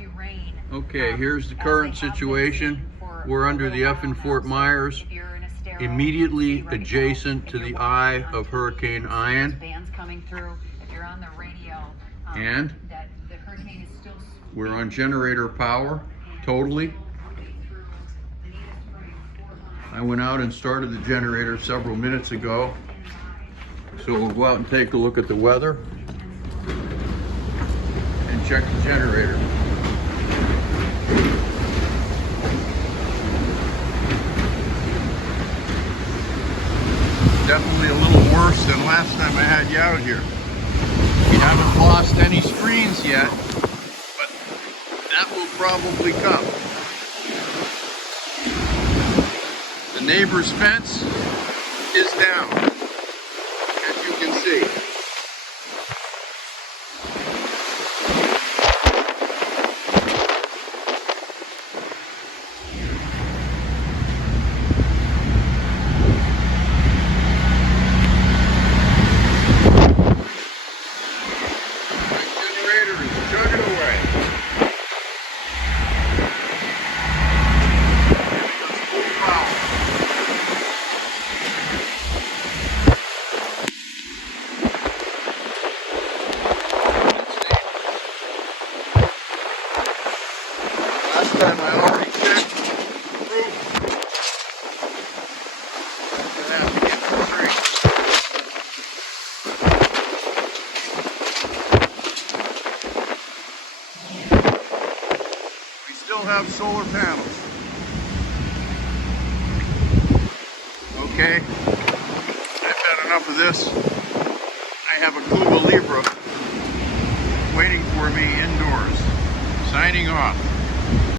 heavy rain. Okay, here's the current situation. We're under the F in Fort Myers, immediately adjacent to the eye of Hurricane Ian. Bands coming through. If you're on the radio, And that the hurricane is still we're on generator power, totally. I went out and started the generator several minutes ago. So we'll go out and take a look at the weather and check the generator. Definitely a little worse than last time I had you out here. We haven't lost any screens yet, but that will probably come. The neighbor's fence is down, as you can see. Generator is chugging away. Full power. Last time I already checked the roof. I'm gonna have to get the tree. We still have solar panels. Okay, I've had enough of this. I have a Cuba Libre waiting for me indoors. Signing off.